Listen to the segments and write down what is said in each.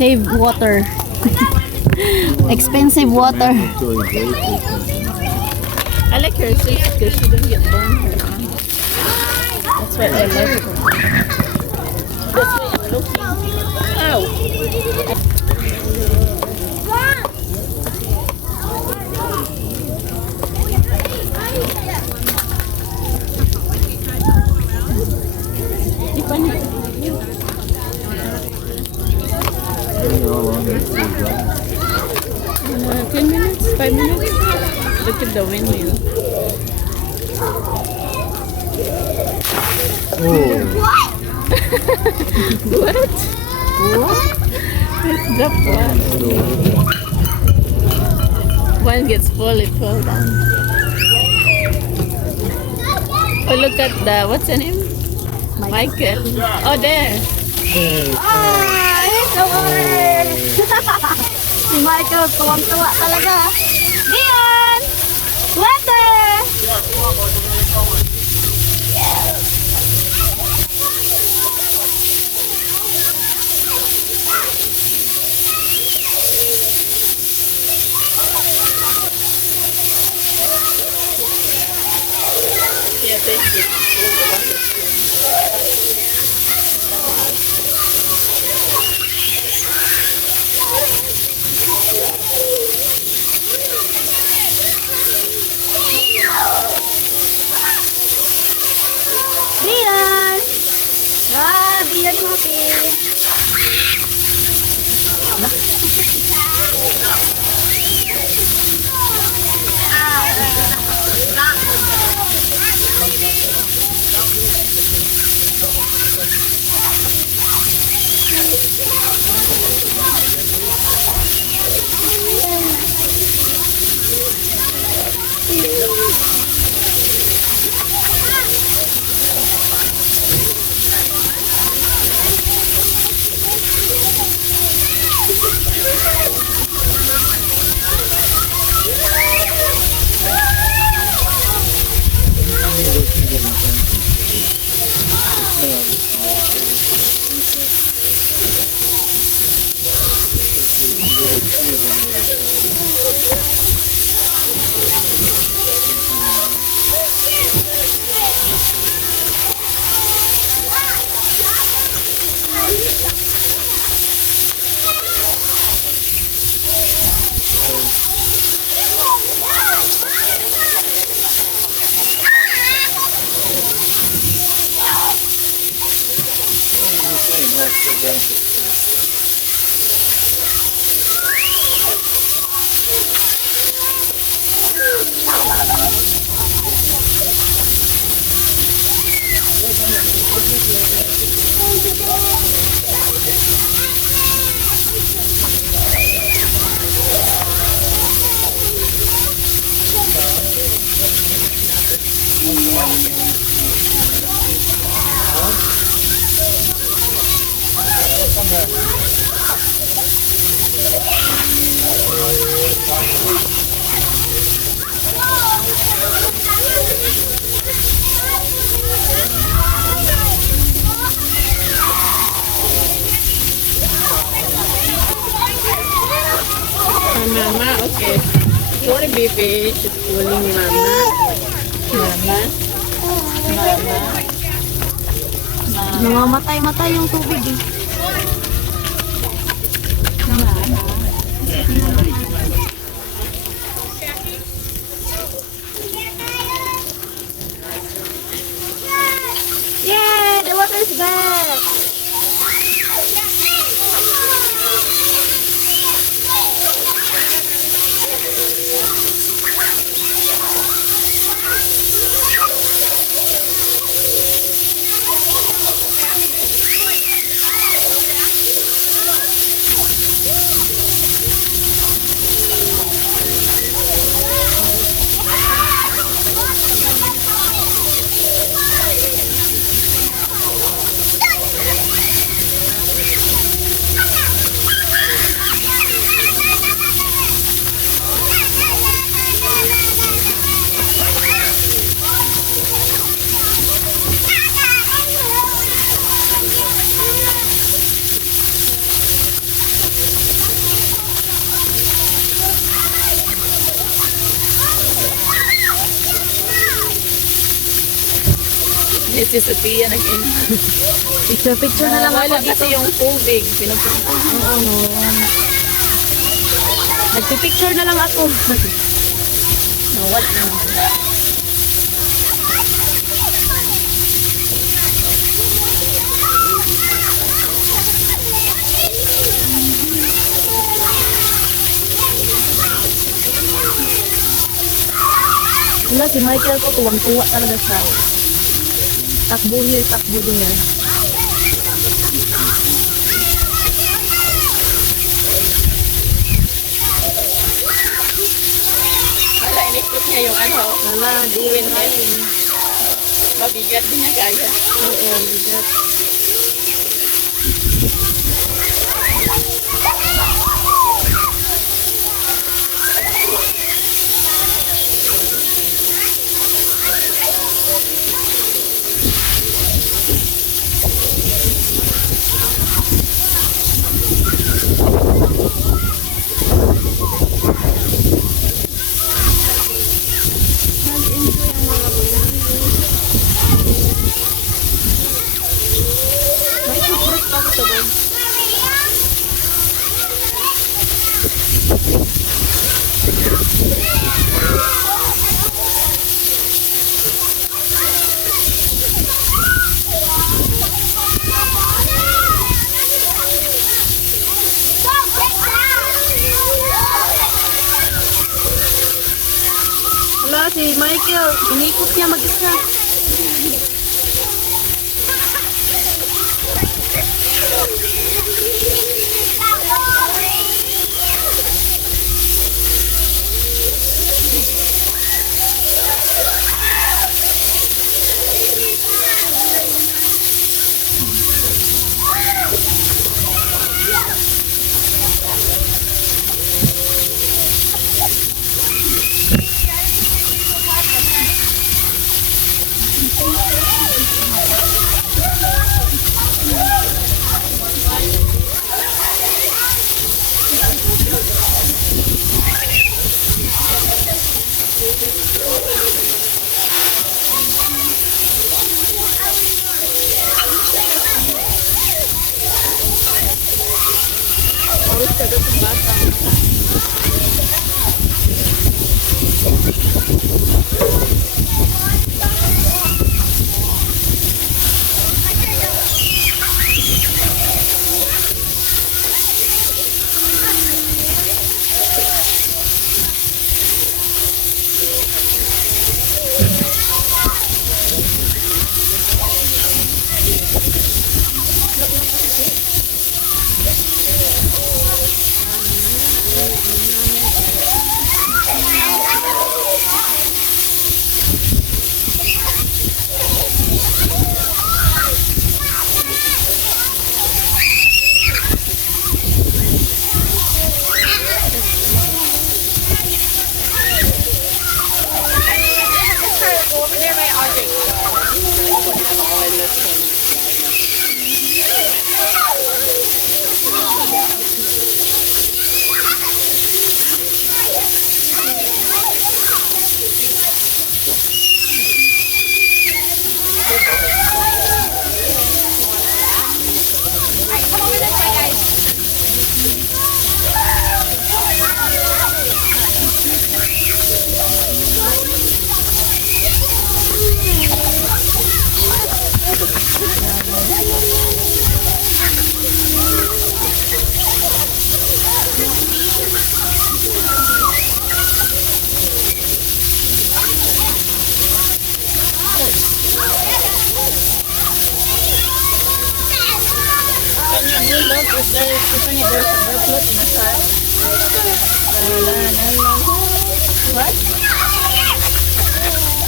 save water. Expensive water. I like her suit because she didn't get burned. That's what I like her. That's why I'm looking. Ow! Ipan. 10 minutes? 5 minutes? Look at the windmill. Oh. What? What? It's the one. One gets full, it falls down. Oh, look at the, what's the name? Michael. Oh, there. Ah, it's over! Si Michael, tuwang-tuwa talaga. Dion! Water! Yeah, thank you. Dion! Ah, Dion happy. Mama, okay. Sorry, baby. She's calling Mama. Mama. Mama. Namamatay-matay yung tubig eh. Yeah, the water is back. This is Sophia nag-in. Picture na lang Wala ako dito. kasi yung tubig. Pinupunta. Oo, no. Nagpipicture na lang ako. Nawala na. Wala, si Michael ko tuwang-tuwa talaga siya. Takbo here, takbo there. Wala, inikot niya yung ano. Wala, di Win na. Mabigat din niya kaya. Oo, bigat. May surprise pa ako sa doon. Wala, si Michael, inikot niya mag-isa. Pawis ka doon sa bata. Can you do look if there is Tiffany there's a bird float in a side? What?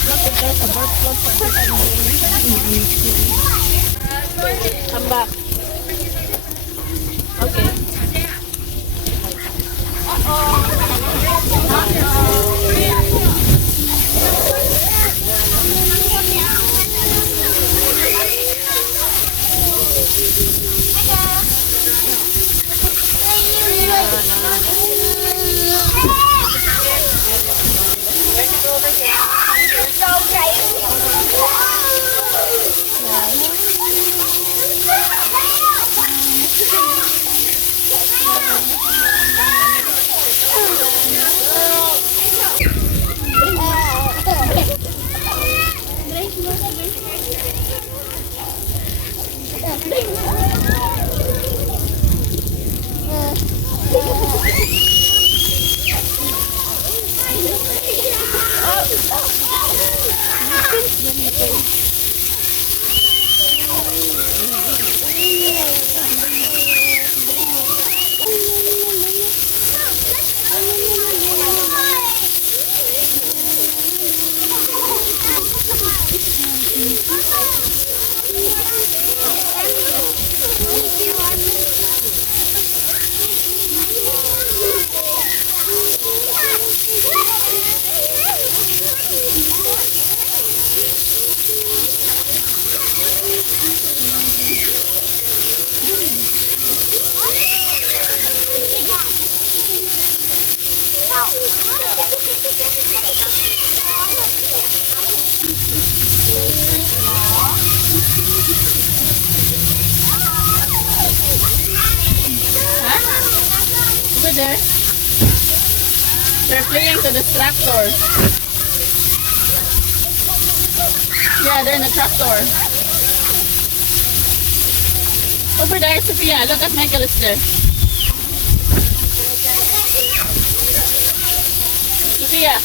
Look if there's a bird float for Tiffany. Come back. Okay. over there. They're playing to the tractor. Yeah, they're in the tractor. Over there, Sophia. Look at Michael is there. Sophia.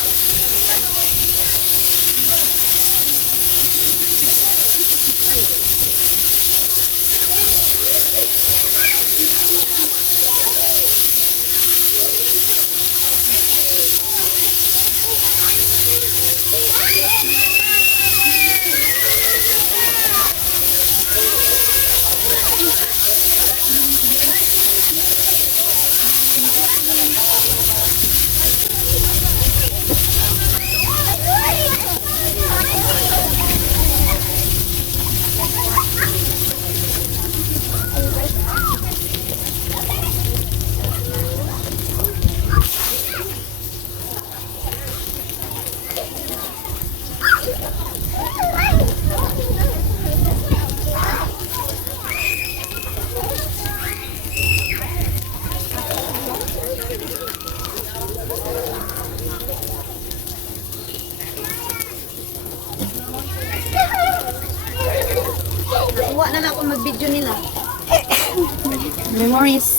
Nakuha na lang ako mag-video nila. Memories.